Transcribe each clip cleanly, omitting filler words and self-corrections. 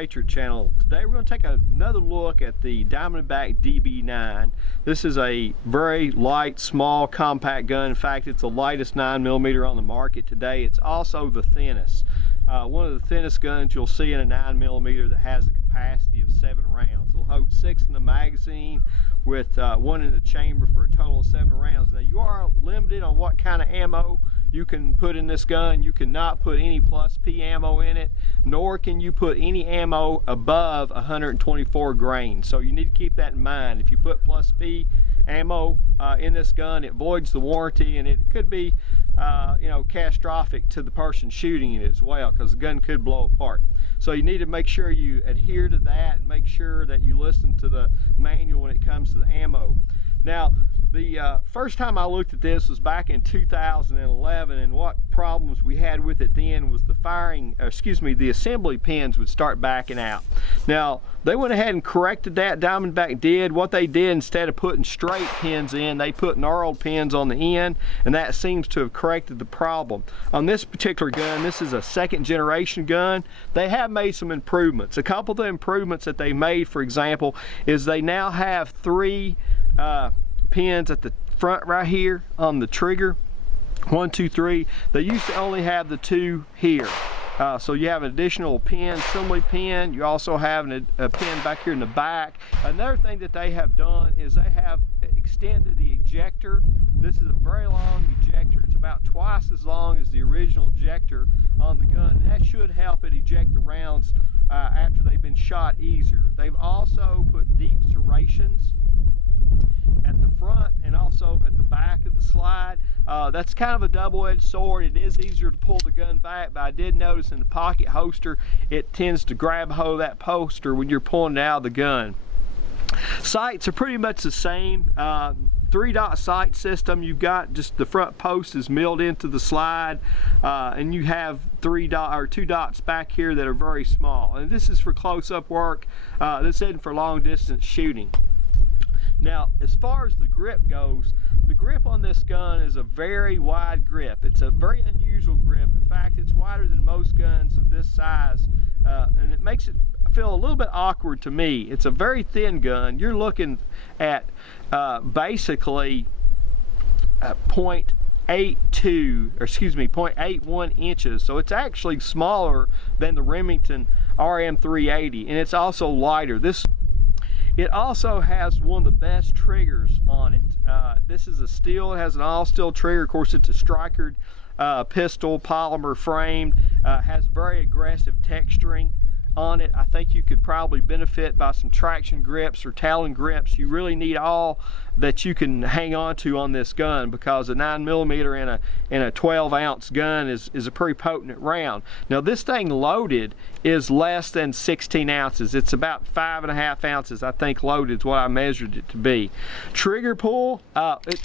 Patriot channel. Today we're going to take another look at the Diamondback DB9. This is a very light, small, compact gun. In fact, it's the lightest 9mm on the market today. It's also the thinnest. One of the thinnest guns you'll see in a 9mm that has a capacity of 7 rounds. It'll hold 6 in the magazine with 1 in the chamber for a total of 7 rounds. Now you are limited on what kind of ammo you can put in this gun. You cannot put any plus P ammo in it, nor can you put any ammo above 124 grains. So you need to keep that in mind. If you put plus P ammo in this gun, it voids the warranty, and it could be catastrophic to the person shooting it as well, because the gun could blow apart. So you need to make sure you adhere to that and make sure that you listen to the manual when it comes to the ammo. Now, the first time I looked at this was back in 2011, and what problems we had with it then was the assembly pins would start backing out. Now, they went ahead and corrected that. Diamondback did. What they did, instead of putting straight pins in, they put knurled pins on the end, and that seems to have corrected the problem. On this particular gun, this is a 2nd generation gun. They have made some improvements. A couple of the improvements that they made, for example, is they now have 3 pins at the front right here on the trigger. 1, 2, 3. They used to only have the 2 here. So you have an additional pin, assembly pin. You also have a pin back here in the back. Another thing that they have done is they have extended the ejector. This is a very long ejector. It's about twice as long as the original ejector on the gun. That should help it eject the rounds after they've been shot easier. They've also put deep serrations at the front and also at the back of the slide. That's kind of a double-edged sword. It is easier to pull the gun back, but I did notice in the pocket holster it tends to grab hold of that holster when you're pulling it out of the gun. Sights are pretty much the same. 3-dot sight system. You've got just the front post is milled into the slide, and you have 2 dots back here that are very small. And this is for close-up work. This isn't for long-distance shooting. Now, as far as the grip goes, the grip on this gun is a very wide grip. It's a very unusual grip. In fact, it's wider than most guns of this size, and it makes it feel a little bit awkward to me. It's a very thin gun. You're looking at basically 0.81 inches. So it's actually smaller than the Remington RM380, and it's also lighter. It also has one of the best triggers on it. This is a steel. It has an all-steel trigger. Of course, it's a strikered pistol, polymer framed. Has very aggressive texturing on it. I think you could probably benefit by some traction grips or talon grips. You really need all that you can hang on to on this gun, because a 9mm in a 12-ounce gun is a pretty potent round. Now, this thing loaded is less than 16 ounces. It's about 5.5 ounces, I think, loaded is what I measured it to be. Trigger pull, it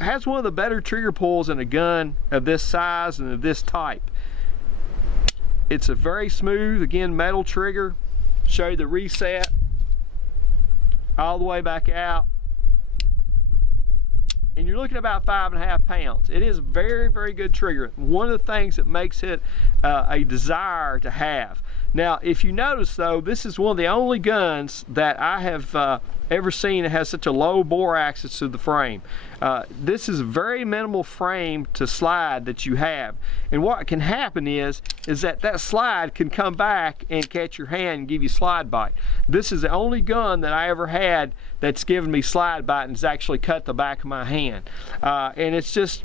has one of the better trigger pulls in a gun of this size and of this type. It's a very smooth, again, metal trigger. Show you the reset all the way back out. And you're looking at about 5.5 pounds. It is a very, very good trigger. One of the things that makes it a desire to have. Now, if you notice though, this is one of the only guns that I have ever seen that has such a low bore axis to the frame. This is a very minimal frame to slide that you have. And what can happen is that slide can come back and catch your hand and give you slide bite. This is the only gun that I ever had that's given me slide bite and has actually cut the back of my hand. And it's just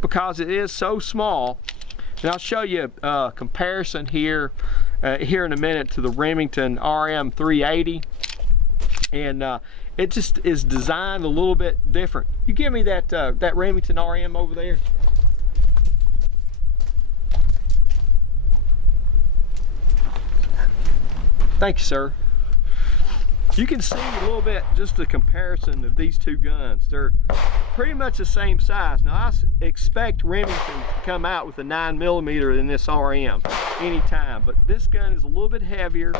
because it is so small. And I'll show you a comparison here in a minute to the Remington RM380, and it just is designed a little bit different. You give me that Remington RM over there. Thank you, sir. You can see a little bit just the comparison of these two guns. They're pretty much the same size. Now, I expect Remington to come out with a 9mm in this RM anytime, but this gun is a little bit heavier.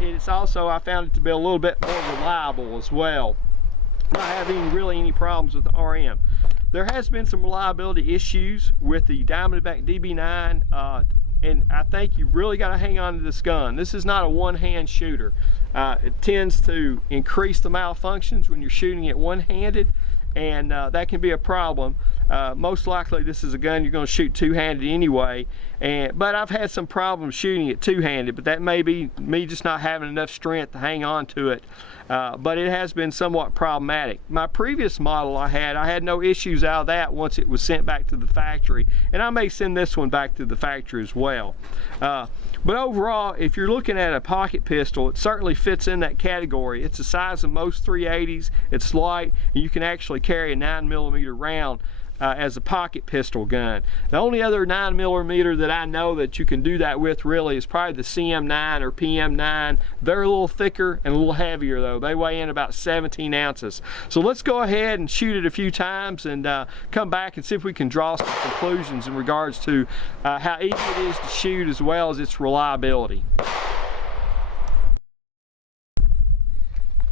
It's also, I found it to be a little bit more reliable as well. Not having really any problems with the RM. There has been some reliability issues with the Diamondback DB9 and I think you really got to hang on to this gun. This is not a one-hand shooter. It tends to increase the malfunctions when you're shooting it one-handed, and that can be a problem. Most likely this is a gun you're going to shoot two-handed anyway, but I've had some problems shooting it two-handed, but that may be me just not having enough strength to hang on to it. But it has been somewhat problematic. My previous model I had no issues out of that once it was sent back to the factory, and I may send this one back to the factory as well. But overall, if you're looking at a pocket pistol, it certainly fits in that category. It's the size of most 380s, it's light, and you can actually carry a 9mm round as a pocket pistol gun. The only other 9mm that I know that you can do that with really is probably the CM9 or PM9. They're a little thicker and a little heavier though. They weigh in about 17 ounces. So let's go ahead and shoot it a few times and come back and see if we can draw some conclusions in regards to how easy it is to shoot as well as its reliability.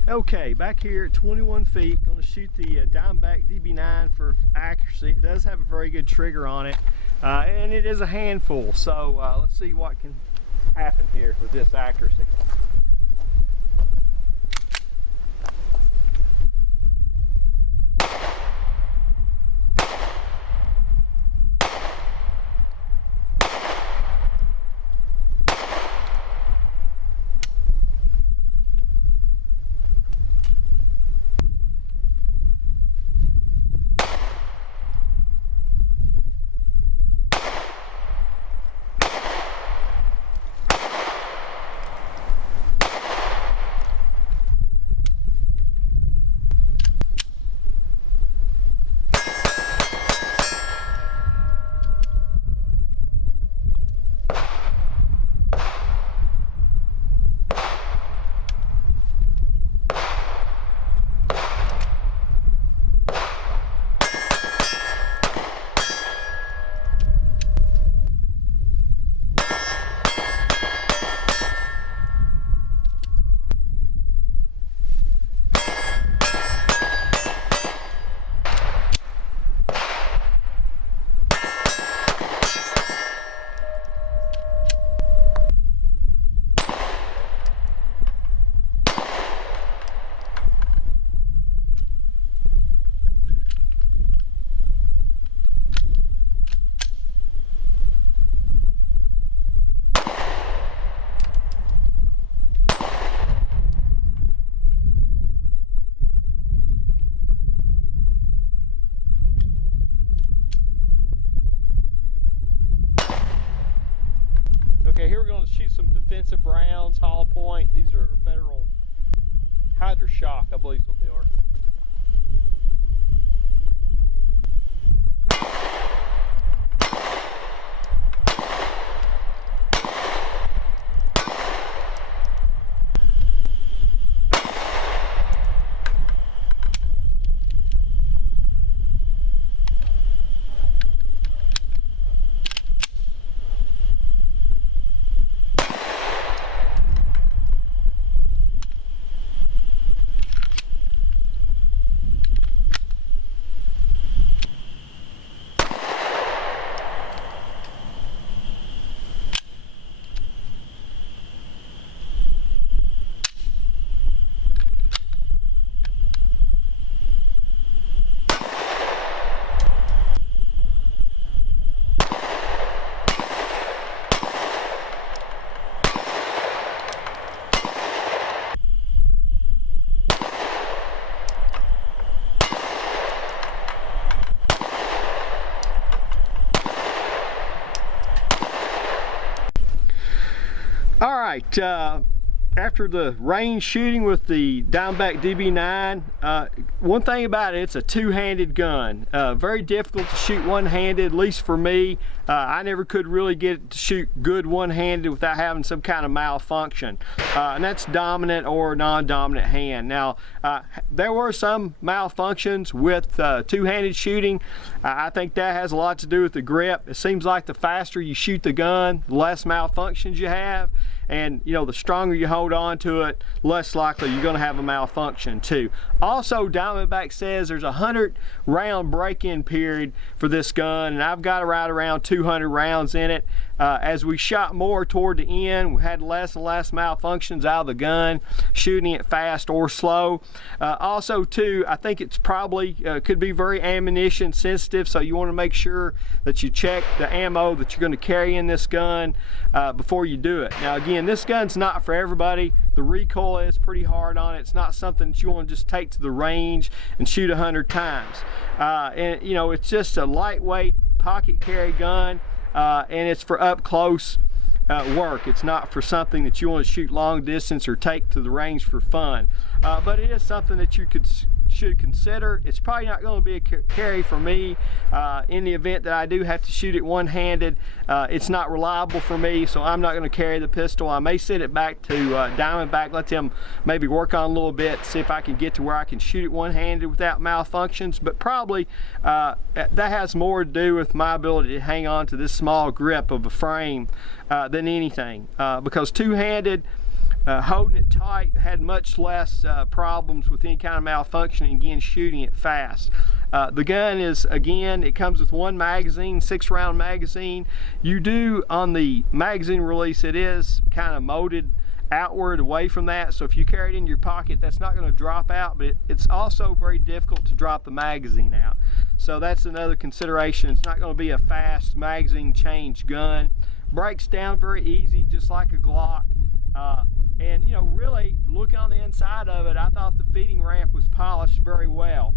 Okay, back here at 21 feet, going to shoot the Diamondback DB9 for accuracy. It does have a very good trigger on it, and it is a handful, so let's see what can happen here with this accuracy. Okay, here we're going to shoot some defensive rounds, hollow point. These are Federal Hydra Shock, I believe is what they are. All right, after the range shooting with the Diamondback DB9, one thing about it, it's a two-handed gun. Very difficult to shoot one-handed, at least for me. I never could really get it to shoot good one-handed without having some kind of malfunction. And that's dominant or non-dominant hand. Now, there were some malfunctions with two-handed shooting. I think that has a lot to do with the grip. It seems like the faster you shoot the gun, the less malfunctions you have. And you know, the stronger you hold on to it, less likely you're going to have a malfunction too. Also, Diamondback says there's a 100 round break-in period for this gun, and I've got right around 200 rounds in it. As we shot more toward the end, we had less and less malfunctions out of the gun, shooting it fast or slow. Also too, I think it's probably could be very ammunition sensitive, so you want to make sure that you check the ammo that you're going to carry in this gun before you do it. Now again, this gun's not for everybody. The recoil is pretty hard on it. It's not something that you want to just take to the range and shoot 100 times. And you know, it's just a lightweight pocket carry gun, and it's for up close work. It's not for something that you want to shoot long distance or take to the range for fun. But it is something that you should consider. It's probably not going to be a carry for me in the event that I do have to shoot it one-handed. It's not reliable for me, so I'm not going to carry the pistol. I may send it back to Diamondback, let them maybe work on a little bit, see if I can get to where I can shoot it one-handed without malfunctions. But probably that has more to do with my ability to hang on to this small grip of a frame than anything, because two-handed, holding it tight, had much less problems with any kind of malfunction, and again, shooting it fast. The gun is, again, it comes with one magazine, 6-round magazine. You do, on the magazine release, it is kind of molded outward away from that, so if you carry it in your pocket, that's not going to drop out, but it's also very difficult to drop the magazine out. So that's another consideration. It's not going to be a fast magazine change gun. Breaks down very easy, just like a Glock. And you know, really, look on the inside of it, I thought the feeding ramp was polished very well.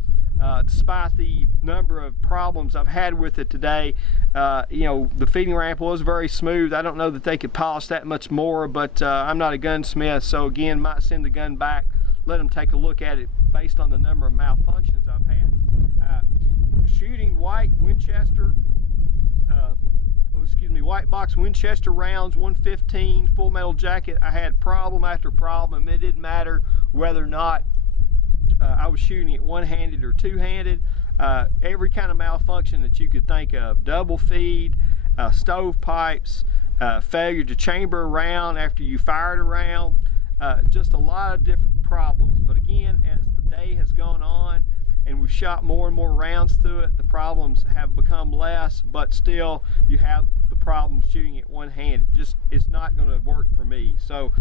Despite the number of problems I've had with it today, you know, the feeding ramp was very smooth. I don't know that they could polish that much more, but I'm not a gunsmith, so again, might send the gun back, let them take a look at it based on the number of malfunctions I've had. Shooting white Winchester, white box Winchester rounds, 115 full metal jacket, I had problem after problem. It didn't matter whether or not I was shooting it one-handed or two-handed. Every kind of malfunction that you could think of: double feed, stovepipes, failure to chamber a round after you fired a round, just a lot of different problems. But again, as the day has gone on and we've shot more and more rounds through it, the problems have become less, but still you have the problem shooting it one-handed. Just, it's not going to work for me. So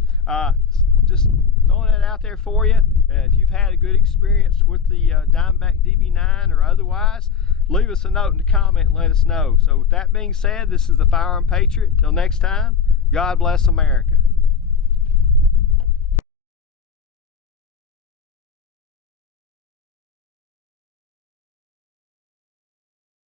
just throwing that out there for you. If you've had a good experience with the Diamondback DB9 or otherwise, leave us a note in the comment and let us know. So with that being said, this is the Firearm Patriot. Till next time, God bless America.